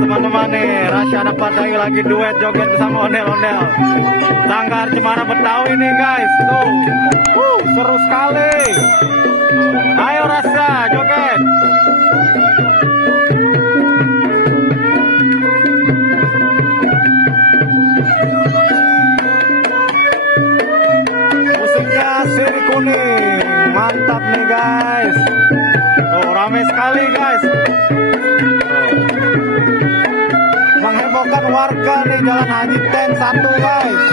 teman-teman nih. Rasya anak Padayu lagi duet joget bersama ondel-ondel. Sanggar Cemara Betawi nih guys. Tuh. Seru sekali. Ayo Rasya joget. Musiknya Siri Kuning. Mantap nih guys. Oh, ramai sekali guys. Menghebohkan warga nih Jalan Haji Tank 1 guys.